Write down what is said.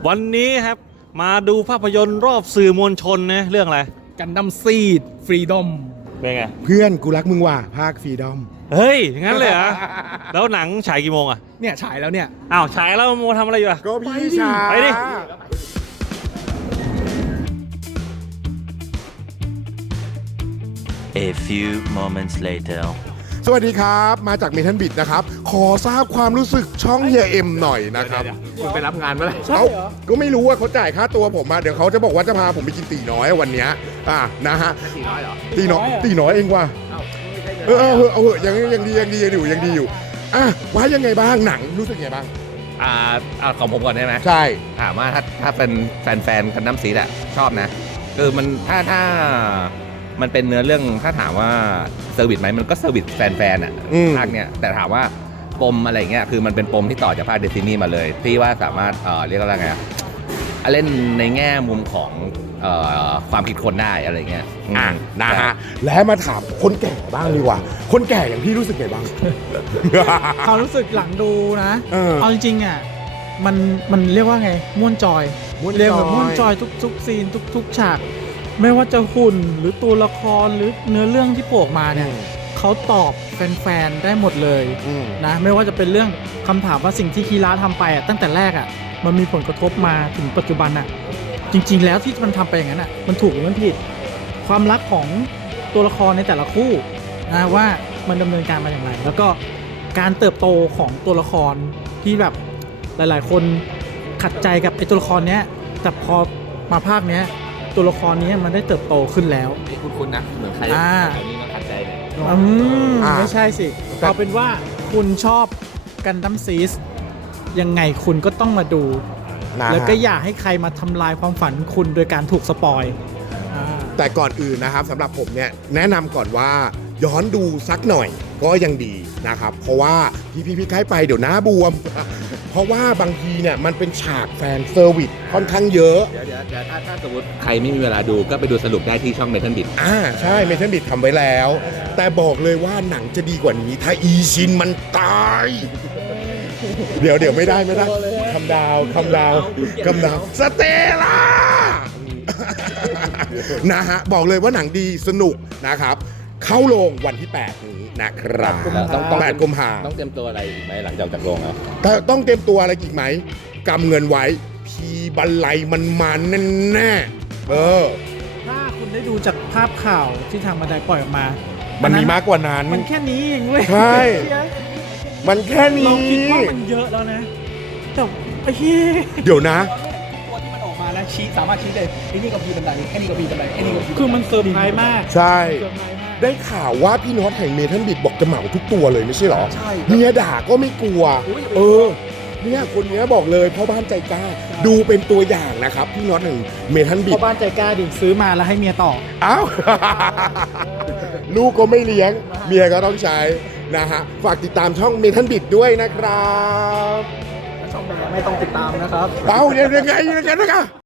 วันนี้ครับมาดูภาพยนตร์รอบสื่อมวลชนนะเรื่องอะไรกันดั้มซีดฟรีดอมเป็นไงเพื่อนกูรักมึงว่ะภาคฟรีดอมเฮ้ยงั้นเลยเหรอ แล้วหนังฉายกี่โมงอ่ะเนี่ยฉายแล้วเนี่ยอ้าวฉายแล้วโมทำอะไรอยู่อ่ะก็พี่ชาไปดิ A few moments later สวัสดีครับมาจากเมทัลบิดนะครับขอทราบความรู้สึกช่องเฮียเอ็มหน่อยนะครับคุณไปรับงานเมื่อไหร่เขาก็ไม่รู้ว่าเขาจ่ายค่าตัวผมมาเดี๋ยวเขาจะบอกว่าจะพาผมไปกินตีน้อยวันนี้นะฮะตีน้อยเหรอตีน้อยเองว่ะเอาเหอะยังดีอยู่ว่ายังไงบ้างหนังรู้สึกไงบ้างของผมก่อนได้ไหมใช่ถามว่าถ้าเป็นแฟนกันน้ำสีแหละชอบนะคือมันถ้ามันเป็นเนื้อเรื่องถ้าถามว่าเซอร์วิสไหมมันก็เซอร์วิสแฟนอ่ะภาคเนี้ยแต่ถามว่าปมอะไรเงี้ยคือมันเป็นปมที่ต่อจากภาคเดซินี่มาเลยที่ว่าสามารถเรียกว่าอะไรไงเล่นในแง่มุมของความคิดคนได้อะไรเงี้ยนะฮะและมาถามคนแก่บ้างดีกว่าคนแก่อย่างพี่รู้สึกไงบ้างความรู้สึกหลังดูนะเอาจริงๆอ่ะมันเรียกว่าไงม่วนจอยเรียกแบบม่วนจอยทุกซีนทุกฉากไม่ว่าจะหุ่นหรือตัวละครหรือเนื้อเรื่องที่โผล่มาเนี่ยเขาตอบแฟนๆได้หมดเลยนะไม่ว่าจะเป็นเรื่องคำถามว่าสิ่งที่คีราทำไปตั้งแต่แรกมันมีผลกระทบมาถึงปัจจุบันจริงๆแล้วที่มันทำไปอย่างนั้นมันถูกหรือมันผิดความรักของตัวละครในแต่ละคู่นะว่ามันดำเนินการมาอย่างไรแล้วก็การเติบโตของตัวละครที่แบบหลายๆคนขัดใจกับไอ้ตัวละครเนี้ยแต่พอมาภาคเนี้ยตัวละครนี้มันได้เติบโตขึ้นแล้วคุณนะเหมือนใครนี้มาขัดใจเลยไม่ใช่สิเอาเป็นว่าคุณชอบกันดั้มซีสยังไงคุณก็ต้องมาดูแล้วก็อย่าให้ใครมาทำลายความฝันคุณโดยการถูกสปอยแต่ก่อนอื่นนะครับสำหรับผมเนี่ยแนะนำก่อนว่าย้อนดูสักหน่อยก็ยังดีนะครับเพราะว่าพี่ใกล้ไปเดี๋ยวหน้าบวมเพราะว่าบางทีเนี่ยมันเป็นฉากแฟนเซอร์วิสค่อนข้างเยอะเดี๋ยวถ้าสมมติใครไม่มีเวลาดูก็ไปดูสรุปได้ที่ช่องเมทัลบิดใช่เมทัลบิดทำไว้แล้วแต่บอกเลยว่าหนังจะดีกว่านี้ถ้าอีชินมันตายเดี๋ยวไม่ได้คำดาวสเตล่านะฮะบอกเลยว่าหนังดีสนุกนะครับเข้าโรงวันที่8นี้นะครับ8 กุมภาพันธ์ต้องเตรียมตัวอะไรอีกไหมหลังจากโรงแล้วต้องเตรียมตัวอะไรอีกไหมกำเงินไว้พีบันไลมันแน่ถ้าคุณได้ดูจากภาพข่าวที่ทางบันไดปล่อยออกมามันมีมากกว่านั้นมันแค่นี้เองเว้ยใช่มันแค่นี้เราคิดว่ามันเยอะแล้วนะแต่ไอ้เดี๋ยวนะตัวที่มันออกมาแล้วชี้สามารถชี้เลยไอ้นี่ก็พีบันไดไอ้นี่ก็พีบันไดไอ้นี่ก็คือมันเซอร์ไพรส์มากใช่ได้ข่าวว่าพี่น็อตแห่งเมทัลบิดบอกจะเหมาทุกตัวเลยไม่ใช่หรอใช่เมียด่าก็ไม่กลัวเนี่ยคนนี้บอกเลยพ่อบ้านใจกล้าดูเป็นตัวอย่างนะครับพี่น็อตแห่งเมทัลบิดพ่อบ้านใจกล้าดิซื้อมาแล้วให้เมียต่ออ้าวลูกก็ไม่เลี้ยงเมียก็ต้องใช้นะฮะฝากติดตามช่องเมทัลบิดด้วยนะครับช่องไหนไม่ต้องติดตามนะครับยังไงนะครับ